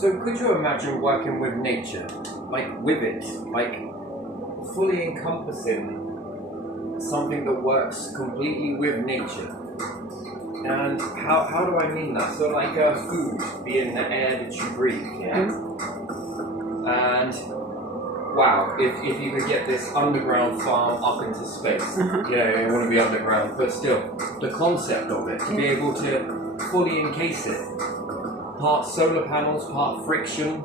So could you imagine working with nature, like with it, like fully encompassing something that works completely with nature? And how do I mean that? So like food being the air that you breathe, yeah? And wow, if you could get this underground farm up into space, yeah, it wouldn't be underground, but still, the concept of it, to be able to fully encase it, part solar panels, part friction,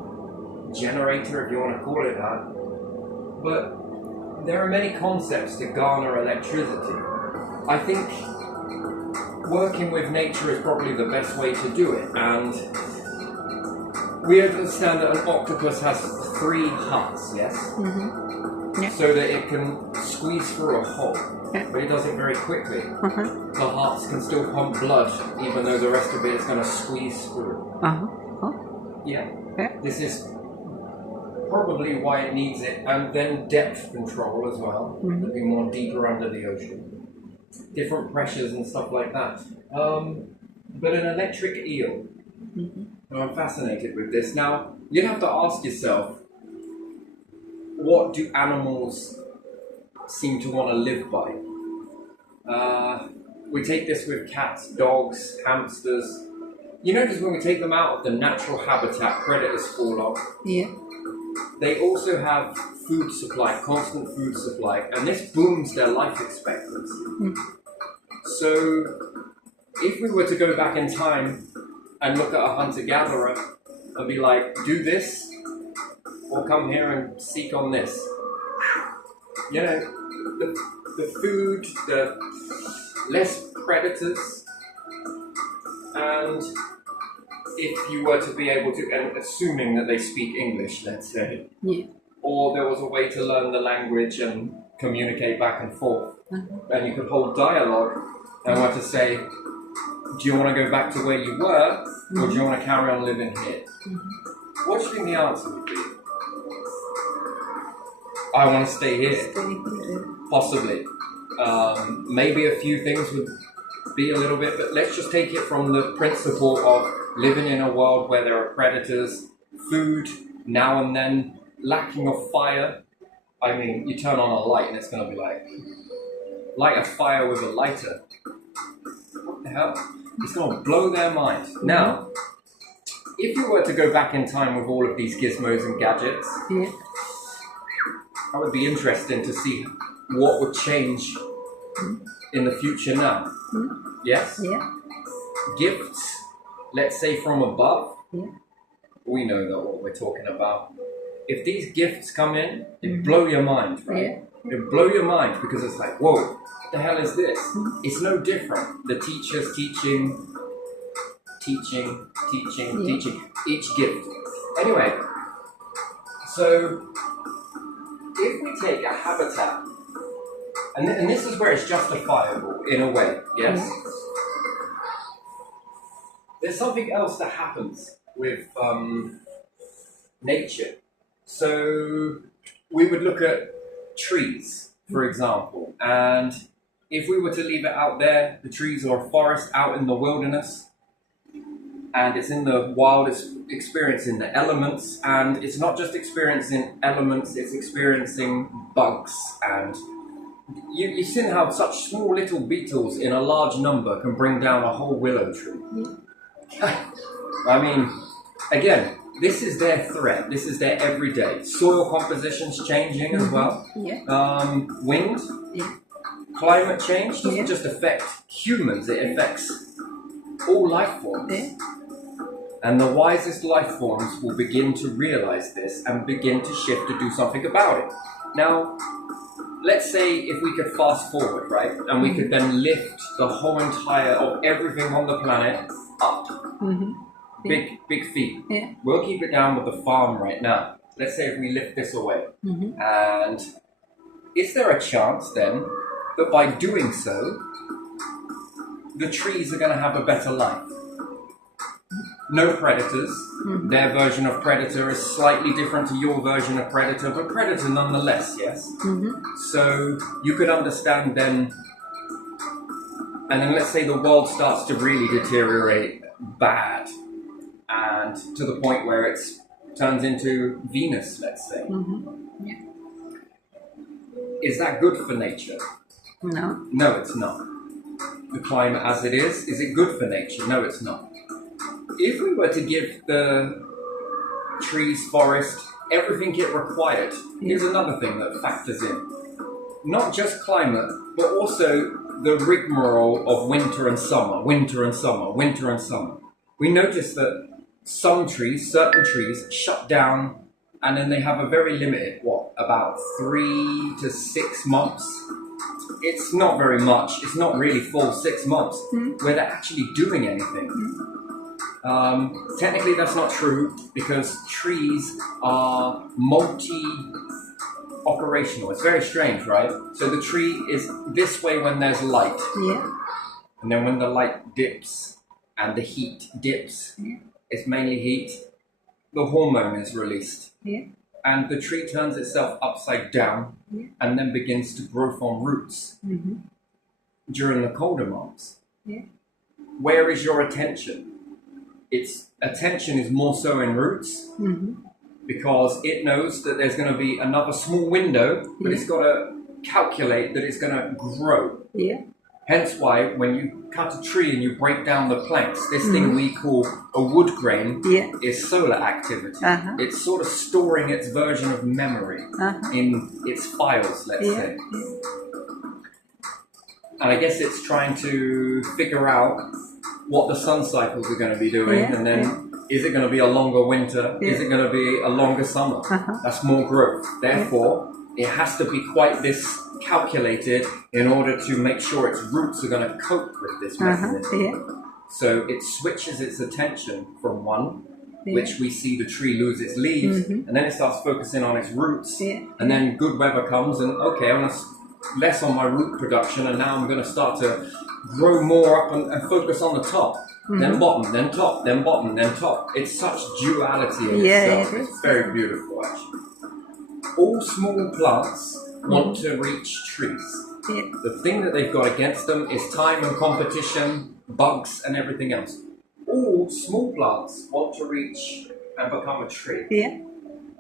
generator if you want to call it that, but there are many concepts to garner electricity. I think working with nature is probably the best way to do it, and we understand that an octopus has 3 hearts, yes? Yeah. So that it can squeeze through a hole, but it does it very quickly. The hearts can still pump blood, even though the rest of it is going to squeeze through. Yeah. This is probably why it needs it, and then depth control as well, to be more deeper under the ocean. Different pressures and stuff like that. But an electric eel, I'm fascinated with this. Now, you'd have to ask yourself, what do animals seem to want to live by? We take this with cats, dogs, hamsters. You notice when we take them out of the natural habitat, predators fall off. Yeah. They also have food supply, constant food supply, and this booms their life expectancy. So, if we were to go back in time and look at a hunter-gatherer and be like, do this, or come here and seek on this. You know, the food, the less predators, and if you were to be able to, and assuming that they speak English, let's say, or there was a way to learn the language and communicate back and forth, and you could hold dialogue and were to say, do you want to go back to where you were, or do you want to carry on living here? What do you think the answer would be? I want to stay here. Possibly. Maybe a few things would be a little bit, but let's just take it from the principle of living in a world where there are predators, food, now and then, lacking of fire. I mean, you turn on a light and it's going to be like, light a fire with a lighter. What the hell? It's going to blow their mind. Now, if you were to go back in time with all of these gizmos and gadgets, that would be interesting to see what would change in the future now. Yes? Yeah. Gifts, let's say from above. Yeah. We know that what we're talking about. If these gifts come in, it blow your mind, right? It blow your mind because it's like, whoa, what the hell is this? It's no different. The teachers teaching each gift. Anyway, so if we take a habitat, and this is where it's justifiable in a way, yes? There's something else that happens with nature. So we would look at trees, for example, and if we were to leave it out there, the trees are a forest out in the wilderness, and it's in the wild, it's experiencing the elements, and it's not just experiencing elements, it's experiencing bugs, and you've seen how such small little beetles in a large number can bring down a whole willow tree. I mean, again, this is their threat, this is their everyday. Soil composition's changing as well. Wind, climate change doesn't just affect humans, it affects all life forms. And the wisest life forms will begin to realize this and begin to shift to do something about it. Now, let's say if we could fast forward, right? And we could then lift the whole entire of everything on the planet up. Big feet. We'll keep it down with the farm right now. Let's say if we lift this away. And is there a chance then that by doing so, the trees are going to have a better life? No predators. Their version of predator is slightly different to your version of predator, but predator nonetheless, yes? So you could understand then, and then let's say the world starts to really deteriorate bad. and to the point where it turns into Venus, let's say. Yeah. Is that good for nature? No. No, it's not. The climate as it is it good for nature? No, it's not. If we were to give the trees, forest, everything it required, here's another thing that factors in. Not just climate, but also the rigmarole of winter and summer, winter and summer, winter and summer. We notice that some trees, certain trees, shut down and then they have a very limited, about 3 to 6 months. It's not very much. It's not really full 6 months where they're actually doing anything. Technically, that's not true because trees are multi-operational. It's very strange, right? So the tree is this way when there's light. Yeah. And then when the light dips and the heat dips, it's mainly heat, the hormone is released. Yeah. And the tree turns itself upside down and then begins to grow from roots during the colder months. Yeah. Where is your attention? Its attention is more so in roots because it knows that there's going to be another small window, but it's got to calculate that it's going to grow. Yeah. Hence why when you cut a tree and you break down the planks, this thing we call a wood grain is solar activity. It's sort of storing its version of memory in its files, let's say. And I guess it's trying to figure out what the sun cycles are going to be doing, and then is it going to be a longer winter? Is it going to be a longer summer? That's more growth. Therefore, it has to be quite this calculated in order to make sure its roots are going to cope with this mechanism. So it switches its attention from one, which we see the tree lose its leaves, and then it starts focusing on its roots, and then good weather comes and okay, I'm going to less on my root production, and now I'm going to start to grow more up and focus on the top, then bottom, then top, then bottom, then top. It's such duality in itself. It's very beautiful, actually. All small plants want to reach trees. The thing that they've got against them is time and competition, bugs and everything else. All small plants want to reach and become a tree.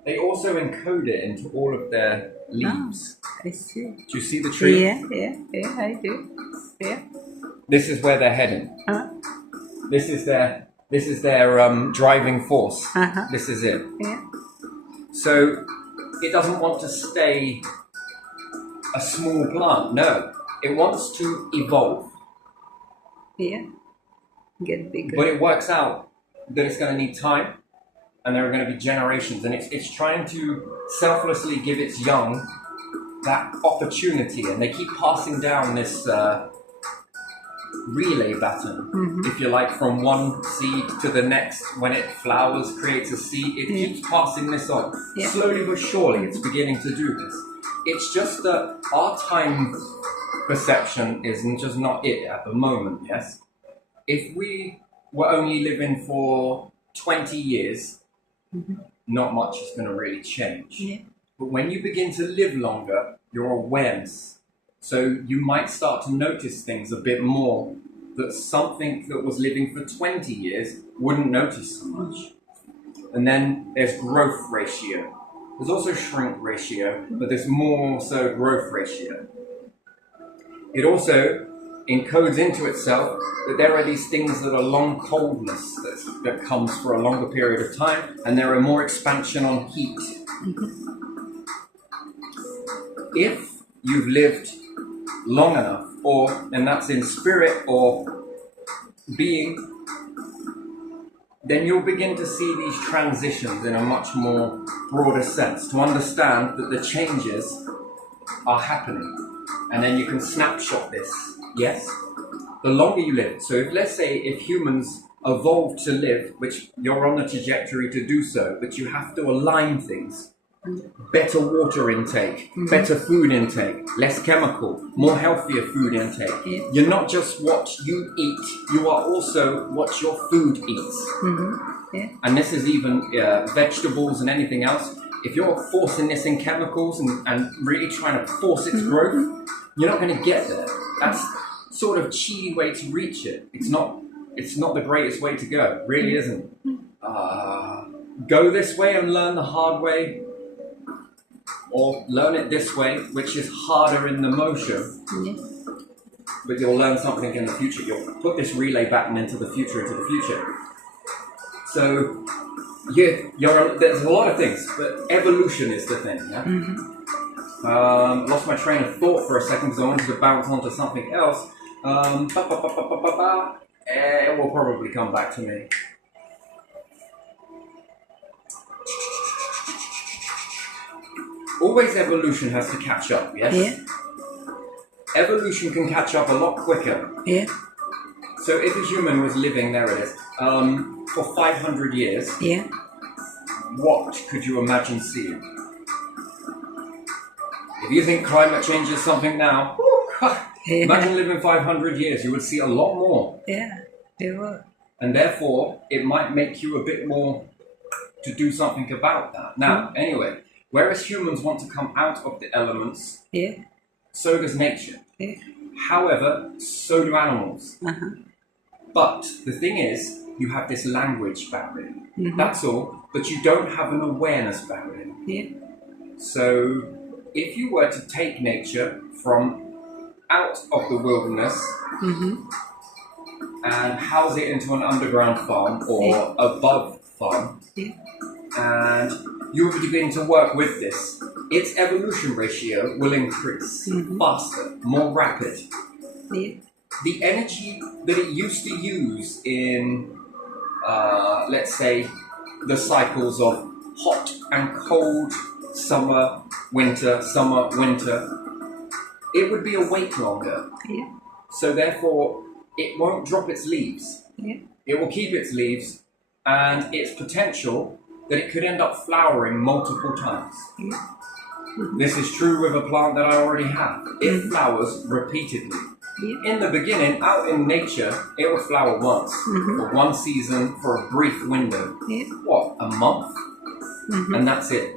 They also encode it into all of their leaves. I see. Do you see the tree? Yeah, I do. This is where they're heading. This is their driving force. This is it. So it doesn't want to stay a small plant. No, it wants to evolve. Get bigger. But it works out that it's going to need time, and there are going to be generations, and it's trying to selflessly give its young that opportunity, and they keep passing down this relay baton, if you like, from one seed to the next. When it flowers, creates a seed, it keeps passing this on. Slowly but surely, it's beginning to do this. It's just that our time perception is just not it at the moment, yes? If we were only living for 20 years, not much is going to really change. But when you begin to live longer, your awareness, so you might start to notice things a bit more that something that was living for 20 years wouldn't notice so much. And then there's growth ratio. There's also shrink ratio, but there's more so growth ratio. It also encodes into itself that there are these things that are long coldness that comes for a longer period of time, and there are more expansion on heat. If you've lived long enough, and that's in spirit or being, then you'll begin to see these transitions in a much more broader sense, to understand that the changes are happening. And then you can snapshot this, yes? The longer you live, so let's say if humans evolved to live, which you're on the trajectory to do so, but you have to align things. Better water intake, better food intake, less chemical, more healthier food intake. You're not just what you eat, you are also what your food eats. And this is even vegetables and anything else. If you're forcing this in chemicals and really trying to force its growth, you're not going to get there. That's sort of cheaty way to reach it. It's not the greatest way to go. It really isn't. go this way and learn the hard way, or learn it this way, which is harder in the motion, Yeah. but you'll learn something in the future. You'll put this relay baton into the future. So, there's a lot of things, but evolution is the thing. Yeah? Lost my train of thought for a second because I wanted to bounce onto something else. It will probably come back to me. Always evolution has to catch up, yes? Yeah. Evolution can catch up a lot quicker. Yeah. So if a human was living, there it is, for 500 years, Yeah. what could you imagine seeing? If you think climate change is something now, Yeah. imagine living 500 years, you would see a lot more. Yeah. They were. And therefore, it might make you a bit more to do something about that. Now, anyway, whereas humans want to come out of the elements, Yeah. so does nature. Yeah. However, so do animals. Uh-huh. But the thing is, you have this language barrier. Mhm. That's all. But you don't have an awareness barrier. Yeah. So if you were to take nature from out of the wilderness Mm-hmm. and house it into an underground farm or above farm, Yeah. and you would begin to work with this, its evolution ratio will increase faster, more rapid. Yeah. The energy that it used to use in, let's say, the cycles of hot and cold, summer, winter, it would be awake longer. Yeah. So therefore, it won't drop its leaves. Yeah. It will keep its leaves and its potential that it could end up flowering multiple times. Yeah. This is true with a plant that I already have. It flowers repeatedly. Yeah. In the beginning, out in nature, it would flower once, for one season, for a brief window. Yeah. What, a month? And that's it.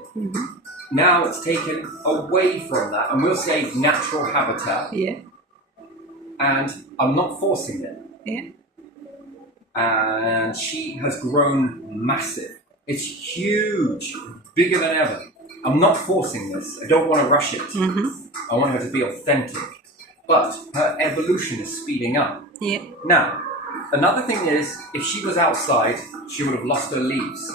Now it's taken away from that, and we'll say natural habitat, Yeah. and I'm not forcing it. Yeah. And she has grown massive. It's huge, bigger than ever. I'm not forcing this. I don't want to rush it. I want her to be authentic. But her evolution is speeding up. Yeah. Now, another thing is, if she was outside, she would have lost her leaves.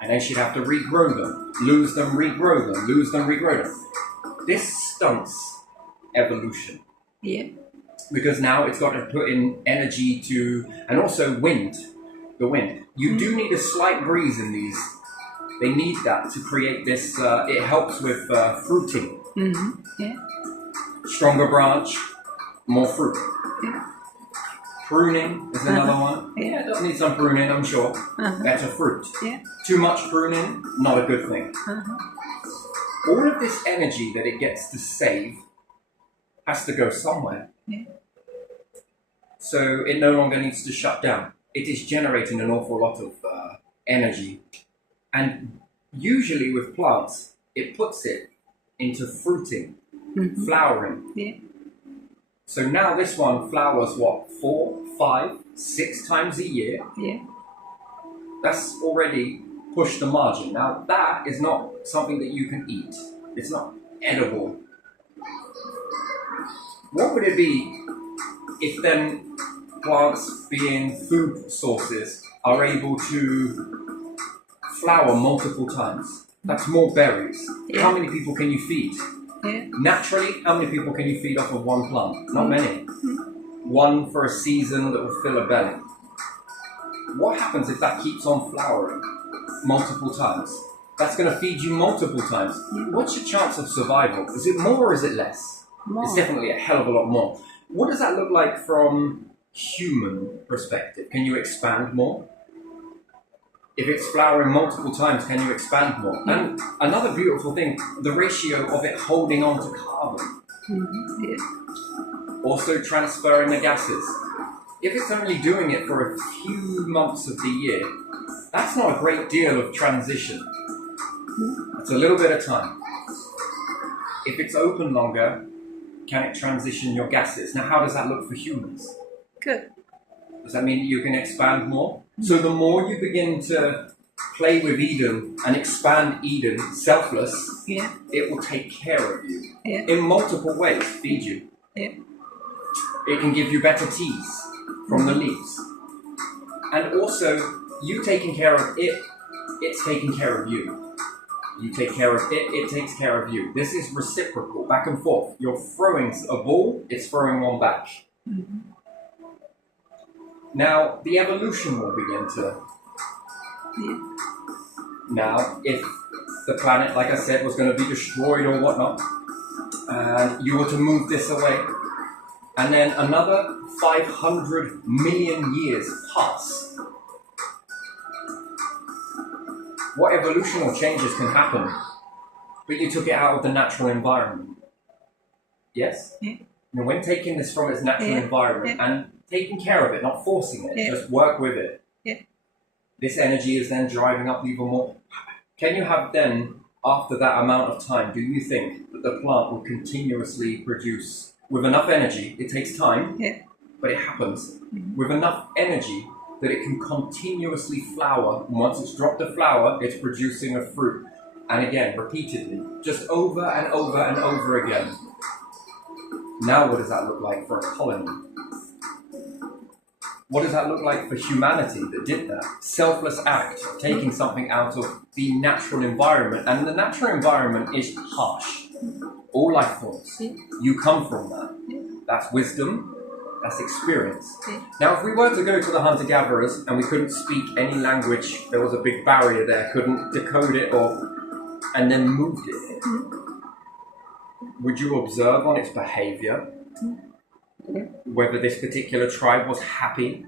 And then she'd have to regrow them, lose them, regrow them, lose them, regrow them. This stunts evolution. Yeah. Because now it's got to put in energy to, and also wind, the wind. You do need a slight breeze in these. They need that to create this, it helps with fruiting. Yeah. Stronger branch, more fruit. Yeah. Pruning is another one. Yeah. It does need some pruning, I'm sure. Better fruit. Yeah. Too much pruning, not a good thing. All of this energy that it gets to save has to go somewhere. Yeah. So it no longer needs to shut down. It is generating an awful lot of energy. And usually with plants, it puts it into fruiting, flowering. Yeah. So now this one flowers, what, 4, 5, 6 times a year? Yeah. That's already pushed the margin. Now that is not something that you can eat. It's not edible. What would it be if then plants, being food sources, are able to flower multiple times? That's more berries. Yeah. How many people can you feed? Yeah. Naturally, how many people can you feed off of one plant? Not many. One for a season that will fill a belly. What happens if that keeps on flowering multiple times? That's going to feed you multiple times. What's your chance of survival? Is it more or is it less? More. It's definitely a hell of a lot more. What does that look like from human perspective? Can you expand more? If it's flowering multiple times, can you expand more? And another beautiful thing, the ratio of it holding on to carbon. Yeah. Also transferring the gases. If it's only doing it for a few months of the year, that's not a great deal of transition. It's a little bit of time. If it's open longer, can it transition your gases? Now, how does that look for humans? Good. Does that mean you can expand more? So the more you begin to play with Eden and expand Eden, selfless, Yeah. it will take care of you Yeah. in multiple ways, feed you. Yeah. It can give you better teas from the leaves. And also, you taking care of it, it's taking care of you. You take care of it, it takes care of you. This is reciprocal, back and forth. You're throwing a ball, it's throwing one back. Mm-hmm. Now, the evolution will begin to... Yeah. Now, if the planet, like I said, was going to be destroyed or whatnot, and you were to move this away, and then another 500 million years pass, what evolutionary changes can happen? But you took it out of the natural environment. Yes? Yeah. Now, when taking this from its natural Yeah. environment and taking care of it, not forcing it, Yeah. just work with it. Yeah. This energy is then driving up even more. Can you have then, after that amount of time, do you think that the plant will continuously produce with enough energy? It takes time, Yeah. but it happens. Mm-hmm. With enough energy that it can continuously flower. And once it's dropped the flower, it's producing a fruit. And again, repeatedly, just over and over and over again. Now what does that look like for a colony? What does that look like for humanity that did that? Selfless act, of taking something out of the natural environment. And the natural environment is harsh. All life forms. Yeah. You come from that. Yeah. That's wisdom. That's experience. Yeah. Now, if we were to go to the hunter-gatherers and we couldn't speak any language, there was a big barrier there, couldn't decode it and then moved it, would you observe on its behavior whether this particular tribe was happy?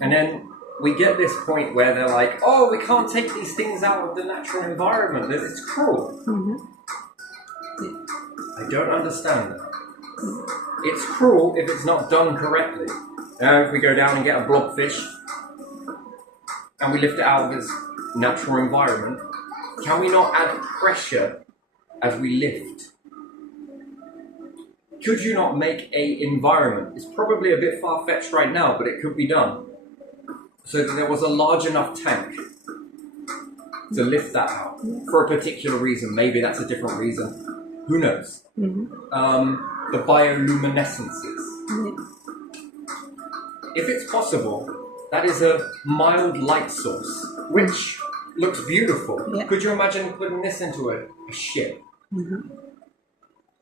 And then we get this point where they're like, oh, we can't take these things out of the natural environment, that it's cruel. Mm-hmm. I don't understand that. It's cruel if it's not done correctly. Now, if we go down and get a blobfish and we lift it out of its natural environment, can we not add pressure as we lift? Could you not make an environment? It's probably a bit far-fetched right now, but it could be done. So that there was a large enough tank to lift that out for a particular reason. Maybe that's a different reason. Who knows? Mm-hmm. The bioluminescences. Yeah. If it's possible, that is a mild light source, which looks beautiful. Yeah. Could you imagine putting this into a ship? Mm-hmm.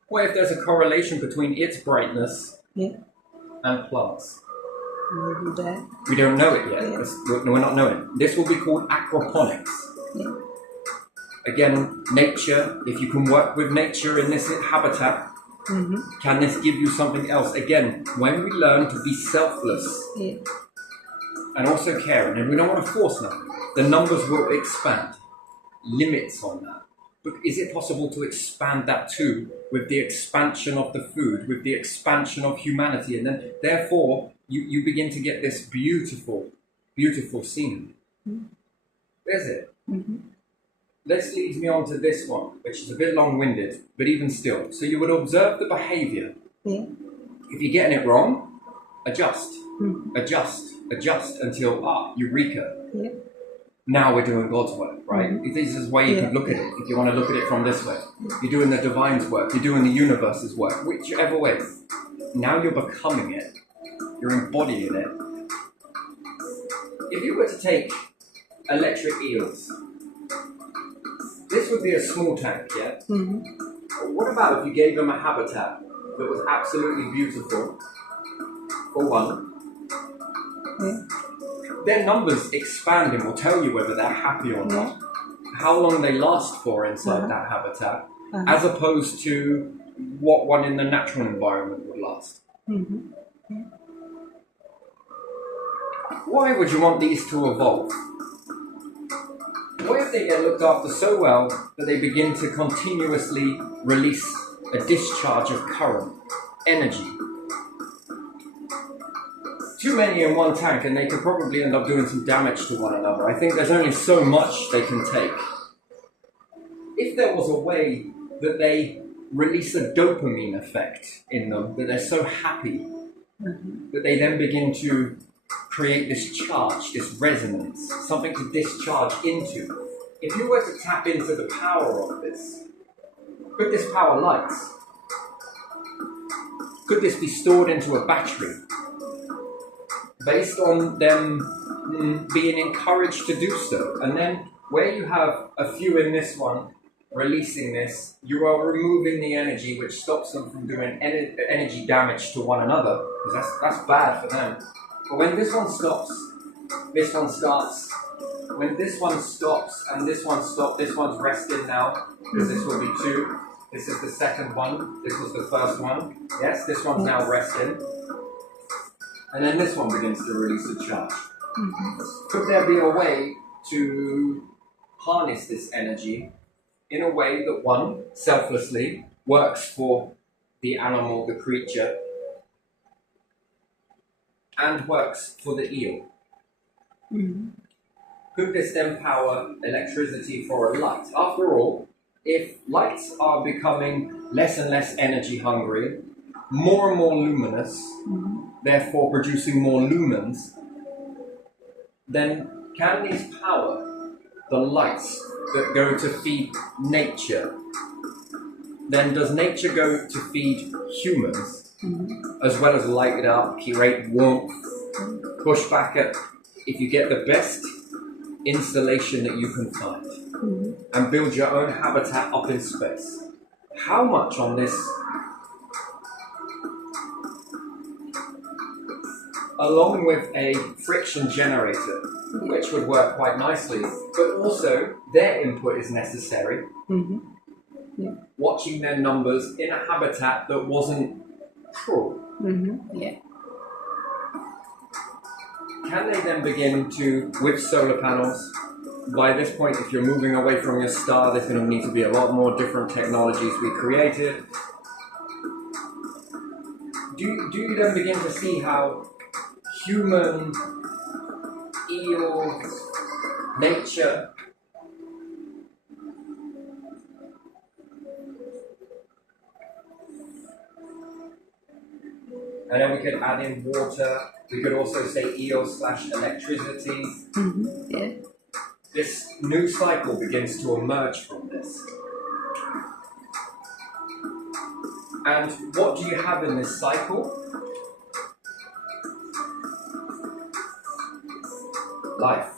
What if there's a correlation between its brightness Yeah. and plants? Maybe that. We don't know it yet. Yeah. We're not knowing it. This will be called aquaponics. Yeah. Again, nature, if you can work with nature in this habitat, Mm-hmm. can this give you something else? Again, when we learn to be selfless Yeah. and also caring, and we don't want to force nothing, the numbers will expand. Limits on that. But is it possible to expand that too with the expansion of the food, with the expansion of humanity? And then, therefore, you begin to get this beautiful, beautiful scene. Mm-hmm. There's it. Mm-hmm. This leads me on to this one, which is a bit long-winded, but even still. So you would observe the behavior. Yeah. If you're getting it wrong, adjust. Mm-hmm. Adjust until, eureka. Yeah. Now we're doing God's work, right? Mm-hmm. This is the way you Yeah. could look at it, if you want to look at it from this way. You're doing the divine's work, you're doing the universe's work, whichever way. Now you're becoming it. You're embodying it. If you were to take electric eels, this would be a small tank, yeah? Mm-hmm. But what about if you gave them a habitat that was absolutely beautiful, for one? Yeah. Their numbers expanding will tell you whether they're happy or not. How long they last for inside that habitat, as opposed to what one in the natural environment would last. Mm-hmm. Why would you want these to evolve? What if they get looked after so well that they begin to continuously release a discharge of current, energy? Too many in one tank and they could probably end up doing some damage to one another. I think there's only so much they can take. If there was a way that they release a dopamine effect in them, that they're so happy, that they then begin to create this charge, this resonance, something to discharge into. If you were to tap into the power of this, could this power lights? Could this be stored into a battery? Based on them being encouraged to do so. And then where you have a few in this one, releasing this, you are removing the energy which stops them from doing energy damage to one another, because that's bad for them. But when this one stops, this one starts. When this one stops and this one stops, this one's resting now, because this will be 2. This is the second one. This was the first one. Yes, this one's now resting. And then this one begins to release a charge. Could there be a way to harness this energy in a way that one, selflessly, works for the animal, the creature, and works for the eel? Could this then power electricity for a light? After all, if lights are becoming less and less energy hungry, more and more luminous, therefore producing more lumens, then can these power the lights that go to feed nature? Then does nature go to feed humans, as well as light it up, create warmth, push back at, if you get the best installation that you can find, and build your own habitat up in space? How much on this, along with a friction generator, which would work quite nicely, but also their input is necessary, watching their numbers in a habitat that wasn't cruel. Can they then begin to, with solar panels, by this point, if you're moving away from your star, there's going to need to be a lot more different technologies we created. Do you then begin to see how human, eels, nature, and then we could add in water, we could also say eel/electricity. This new cycle begins to emerge from this. And what do you have in this cycle? Life.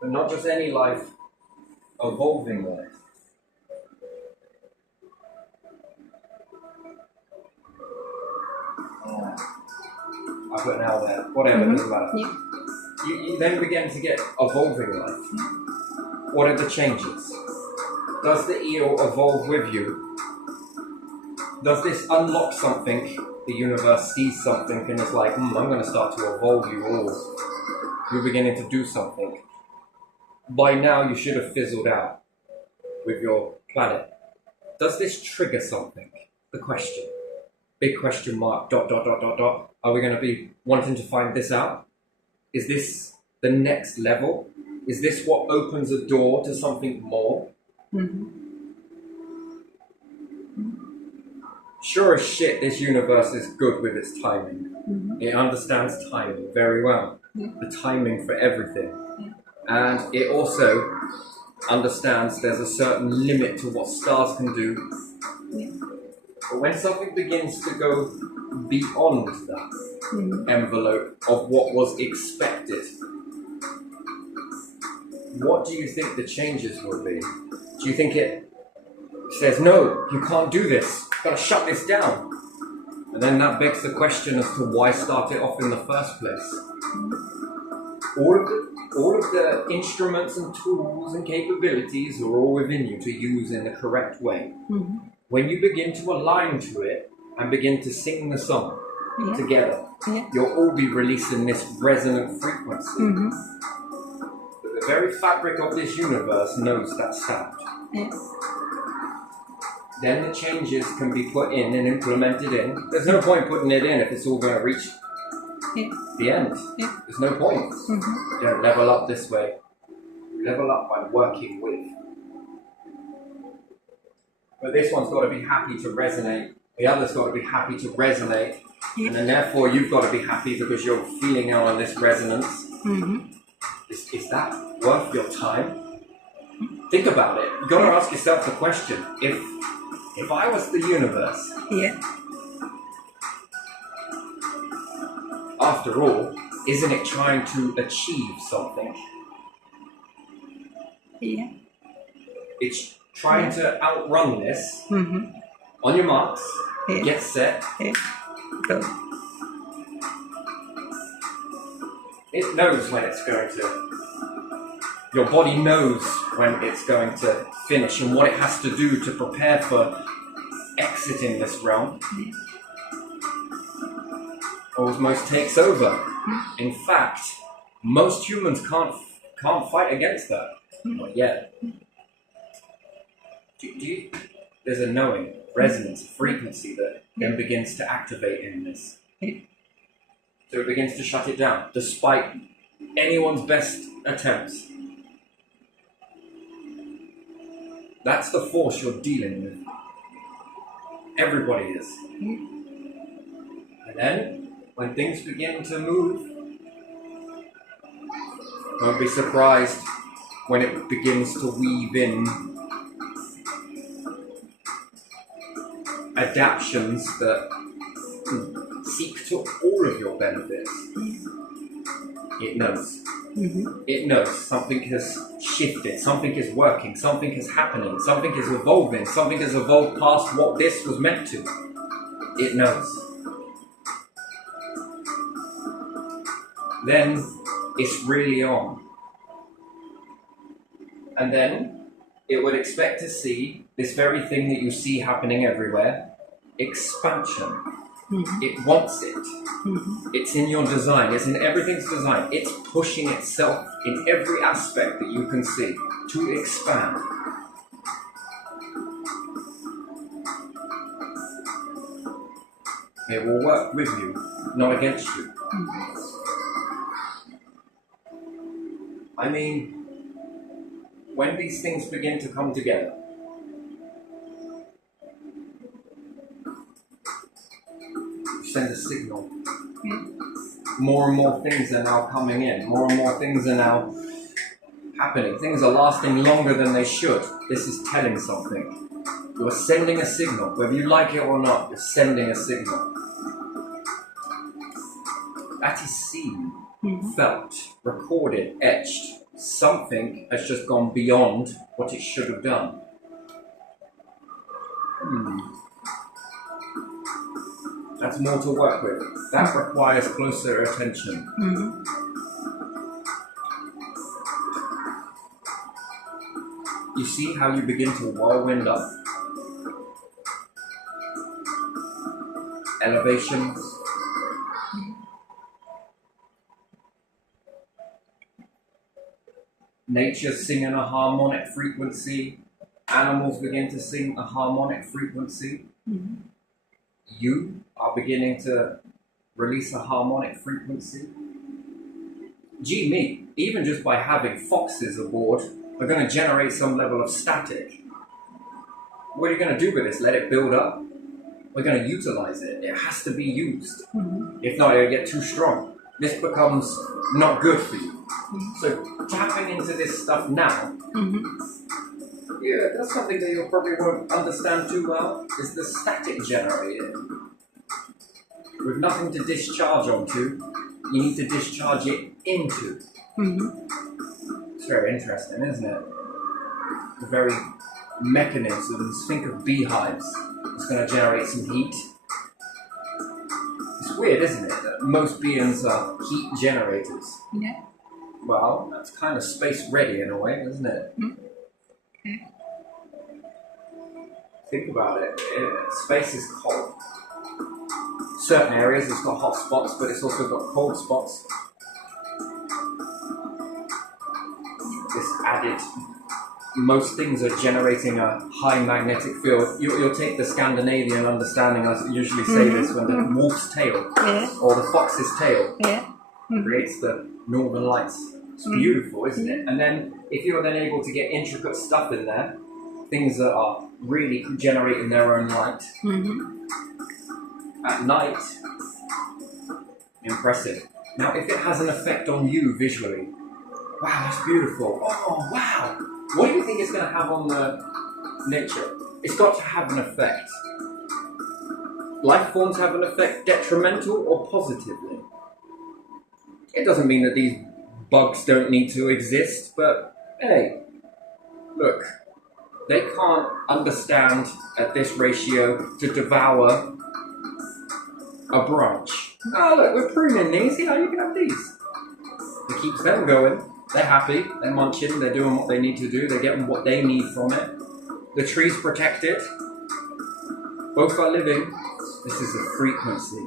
But not just any life, evolving life. I put an L there. Whatever, doesn't matter. You then begin to get evolving life. What are the changes? Does the eel evolve with you? Does this unlock something? The universe sees something and is like, I'm going to start to evolve you all. You're beginning to do something. By now you should have fizzled out with your planet. Does this trigger something? The question. Big question mark, ... Are we going to be wanting to find this out? Is this the next level? Is this what opens a door to something more? Sure as shit, this universe is good with its timing. It understands timing very well. The timing for everything. And it also understands there's a certain limit to what stars can do. But when something begins to go beyond that envelope of what was expected, what do you think the changes will be? Do you think it says, no, you can't do this, gotta shut this down? And then that begs the question as to why start it off in the first place. All of the instruments and tools and capabilities are all within you to use in the correct way. When you begin to align to it and begin to sing the song together, you'll all be releasing this resonant frequency. The very fabric of this universe knows that sound. Then the changes can be put in and implemented in. There's no point putting it in if it's all going to reach the end. There's no point. You don't level up this way. You level up by working with. But this one's got to be happy to resonate. The other's got to be happy to resonate. And then therefore you've got to be happy because you're feeling out on this resonance. Mm-hmm. Is that worth your time? Think about it. You've got to ask yourself the question, if I was the universe, Yeah. after all, isn't it trying to achieve something? Yeah. It's trying to outrun this. Mm-hmm. On your marks, Yeah. get set. Yeah. Go. It knows when it's going to. Your body knows when it's going to finish and what it has to do to prepare for exiting this realm. Yeah. Almost takes over. In fact, most humans can't fight against that. Not yet. There's a knowing, resonance, frequency that then begins to activate in this. So it begins to shut it down, despite anyone's best attempts. That's the force you're dealing with. Everybody is. And then, when things begin to move, don't be surprised when it begins to weave in adaptions that seek to all of your benefits. It knows. Mm-hmm. It knows something has shifted, something is working, something is happening, something is evolving, something has evolved past what this was meant to. It knows. Then it's really on. And then it would expect to see this very thing that you see happening everywhere, expansion. Mm-hmm. It wants it. Mm-hmm. It's in your design. It's in everything's design. It's pushing itself in every aspect that you can see to expand. It will work with you, not against you. Mm-hmm. I mean, when these things begin to come together, you send a signal. Yeah. More and more things are now coming in. More and more things are now happening. Things are lasting longer than they should. This is telling something. You're sending a signal. Whether you like it or not, you're sending a signal. That is seen, felt, recorded, etched. Something has just gone beyond what it should have done. That's more to work with. That requires closer attention. Mm-hmm. You see how you begin to whirlwind up? Elevations. Nature's singing a harmonic frequency. Animals begin to sing a harmonic frequency. Mm-hmm. You are beginning to release a harmonic frequency. Gee me, even just by having foxes aboard, we're going to generate some level of static. What are you going to do with this? Let it build up? We're going to utilize it. It has to be used. Mm-hmm. If not, it'll get too strong. This becomes not good for you. So tapping into this stuff now, yeah, that's something that you probably won't understand too well, is the static generated. With nothing to discharge onto, you need to discharge it into. It's very interesting, isn't it? The very mechanisms, think of beehives, it's going to generate some heat. It's weird, isn't it, that most beings are heat generators? Yeah. Well, that's kind of space ready in a way, isn't it? Okay. Think about it. Space is cold. Certain areas it's got hot spots, but it's also got cold spots. This added, most things are generating a high magnetic field. You'll take the Scandinavian understanding, I usually say this, when the wolf's tail or the fox's tail creates the northern lights. It's beautiful, isn't it? And then if you're then able to get intricate stuff in there, things that are really generating their own light. At night, Impressive. Now, if it has an effect on you visually, wow, that's beautiful. Oh, wow. What do you think it's going to have on the nature? It's got to have an effect. Life forms have an effect, detrimental or positively. It doesn't mean that these bugs don't need to exist, but hey, look, they can't understand at this ratio to devour a branch. Oh, look, we're pruning these. Yeah, you can have these. It keeps them going. They're happy. They're munching. They're doing what they need to do. They're getting what they need from it. The tree's protected. Both are living. This is a frequency.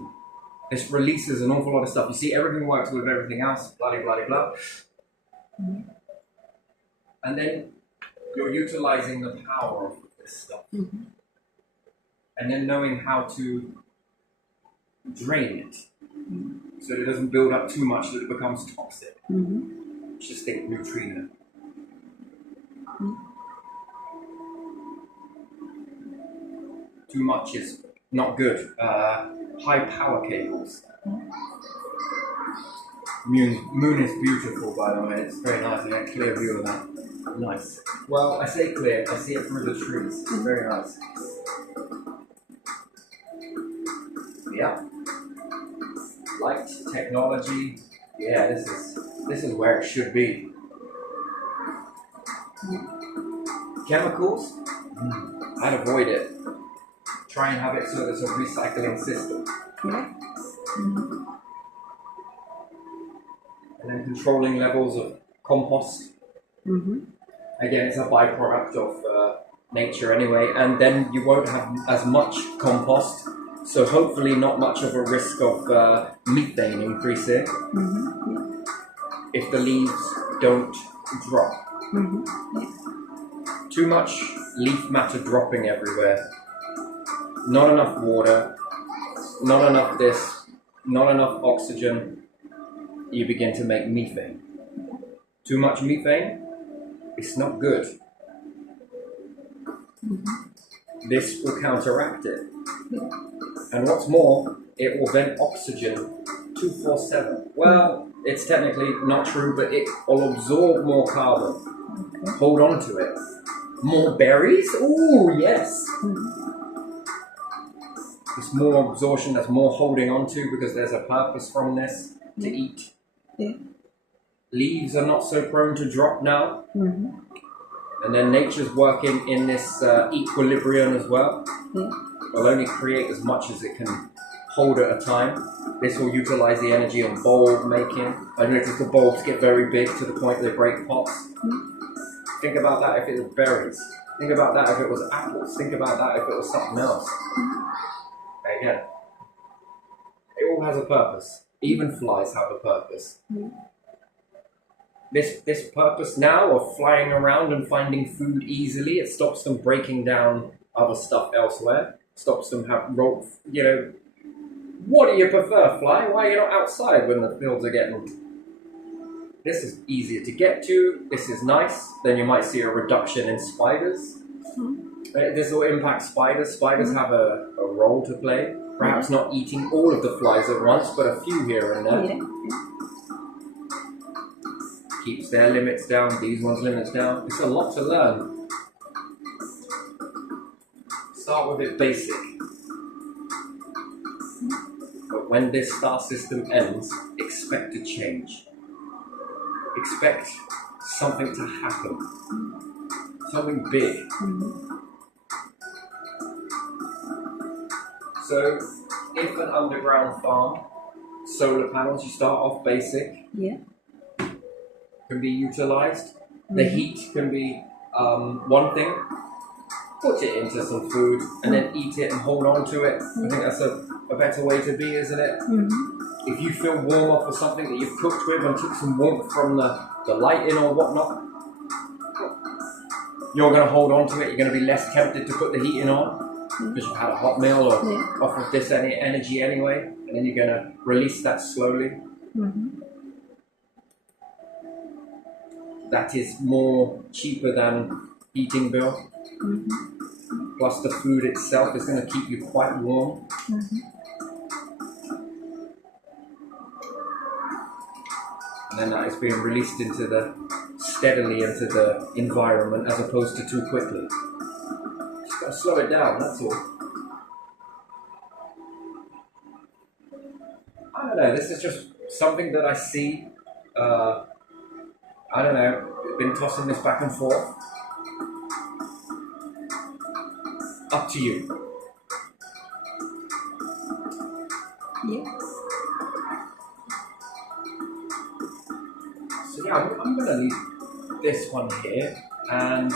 This releases an awful lot of stuff. You see, everything works with everything else. Blah, blah, blah, blah. Mm-hmm. And then you're utilizing the power of this stuff. Mm-hmm. And then knowing how to drain it. So that it doesn't build up too much that it becomes toxic. Mm-hmm. Just think neutrino. Too much is not good. High power cables. Moon is beautiful, by the way. It's very nice. I get a clear view of that. Nice. Well, I say clear. I see it through the trees. It's very nice. Yeah. Light, technology. Yeah, this is where it should be. Chemicals. I'd avoid it. Try and have it so there's a recycling system. Yeah. Mm-hmm. And then controlling levels of compost. Mm-hmm. Again, it's a byproduct of nature anyway, and then you won't have as much compost, so hopefully not much of a risk of methane increasing Mm-hmm. if the leaves don't drop. Mm-hmm. Yeah. Too much leaf matter dropping everywhere. Not enough water, not enough this, not enough oxygen. You begin to make methane. Too much methane, it's not good. Mm-hmm. This will counteract it. Yeah. And what's more, it will vent oxygen 247. Well, it's technically not true, but it will absorb more carbon. Okay. Hold on to it. More berries? Ooh, yes. Mm-hmm. It's more absorption, there's more holding on to because there's a purpose from this to eat. Yeah. Leaves are not so prone to drop now. Mm-hmm. And then nature's working in this equilibrium as well. Yeah. It'll only create as much as it can hold at a time. This will utilize the energy of bulb making. I noticed the bulbs get very big to the point they break pots. Mm-hmm. Think about that if it was berries. Think about that if it was apples. Think about that if it was something else. Again, it all has a purpose. Even flies have a purpose. Mm-hmm. This purpose now of flying around and finding food easily, it stops them breaking down other stuff elsewhere. Stops them what do you prefer, fly? Why are you not outside when the fields are getting... This is easier to get to. This is nice. Then you might see a reduction in spiders. Mm-hmm. This will impact spiders. Spiders have a role to play. Perhaps not eating all of the flies at once, but a few here and there. Yeah. Keeps their limits down, these ones' limits down. It's a lot to learn. Start with it basic. But when this star system ends, expect a change. Expect something to happen. Something big. Mm-hmm. So, if an underground farm, solar panels, you start off basic, Yeah. can be utilized. The Mhm. heat can be one thing. Put it into some food and then eat it and hold on to it. I think that's a better way to be, isn't it? Mm-hmm. If you feel warm off of something that you've cooked with and took some warmth from the lighting or whatnot, you're going to hold on to it. You're going to be less tempted to put the heating on because you've had a hot meal or Yeah. off of this energy anyway, and then you're going to release that slowly. Mm-hmm. That is more cheaper than heating bill. Mm-hmm. Plus the food itself is going to keep you quite warm. Mm-hmm. and then it's being released steadily into the environment as opposed to too quickly. Just gotta slow it down, that's all. I don't know, this is just something that I see. I don't know, been tossing this back and forth. Up to you. Yes. So yeah, I'm going to leave this one here, and